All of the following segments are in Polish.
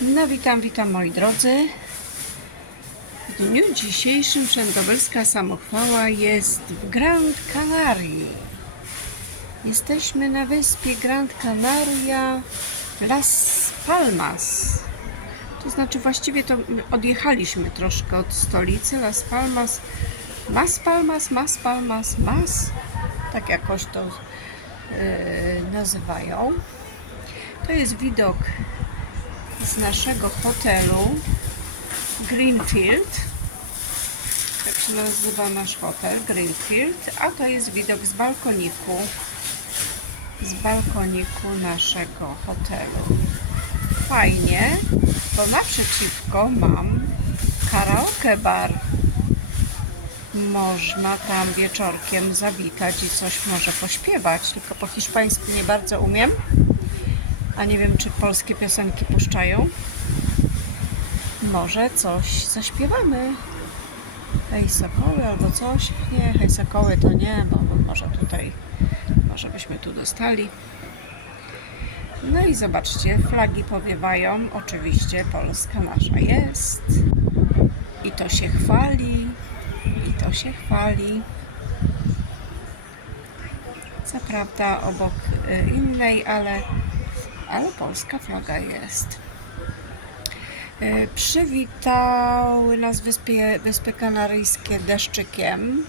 No witam, witam moi drodzy. W dniu dzisiejszym Wszędobylska Samochwała jest w Grand Canaria. Jesteśmy na wyspie Grand Canaria Las Palmas. To znaczy właściwie to odjechaliśmy troszkę od stolicy Las Palmas. Mas Palmas, Mas Palmas, Mas. Tak jakoś to yy, nazywają. To jest widok z naszego hotelu Greenfield. Tak się nazywa nasz hotel Greenfield, a to jest widok z balkoniku z balkoniku naszego hotelu. Fajnie, bo naprzeciwko mam karaoke bar. Można tam wieczorkiem zawitać i coś może pośpiewać, tylko po hiszpańsku nie bardzo umiem a nie wiem, czy polskie piosenki puszczają. Może coś zaśpiewamy. Hej Sokoły albo coś. Nie, hej Sokoły to nie, bo może tutaj, może byśmy tu dostali. No i zobaczcie, flagi powiewają. Oczywiście Polska nasza jest. I to się chwali. I to się chwali. Co prawda obok y, innej, ale ale polska flaga jest. E, Przywitały nas wyspie, Wyspy Kanaryjskie deszczykiem.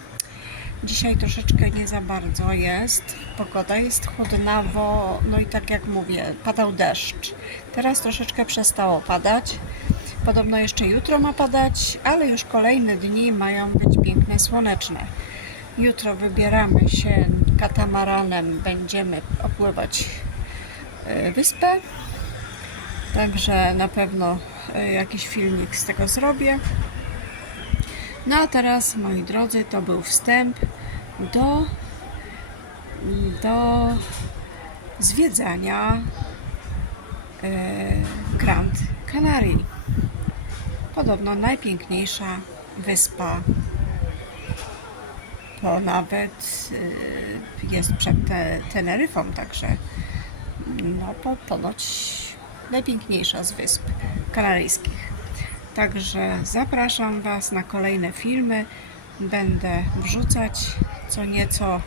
Dzisiaj troszeczkę nie za bardzo jest. Pogoda jest chłodnawo, no i tak jak mówię, padał deszcz. Teraz troszeczkę przestało padać. Podobno jeszcze jutro ma padać, ale już kolejne dni mają być piękne, słoneczne. Jutro wybieramy się katamaranem, będziemy opływać wyspę. Także na pewno e, jakiś filmik z tego zrobię. No a teraz, moi drodzy, to był wstęp do, do zwiedzania e, Grand Canary. Podobno najpiękniejsza wyspa bo nawet jest przed te, Teneryfą, także no, po, ponoć najpiękniejsza z wysp kanaryjskich. Także zapraszam Was na kolejne filmy. Będę wrzucać co nieco,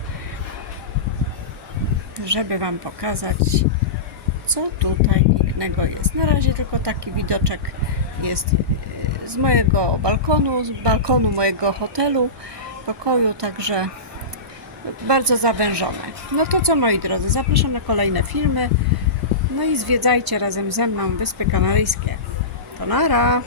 żeby Wam pokazać, co tutaj pięknego jest. Na razie tylko taki widoczek jest y, z mojego balkonu, z balkonu mojego hotelu, pokoju, także bardzo zawężone. No to co moi drodzy, zapraszam na kolejne filmy. No i zwiedzajcie razem ze mną Wyspy Kanaryjskie. To nara!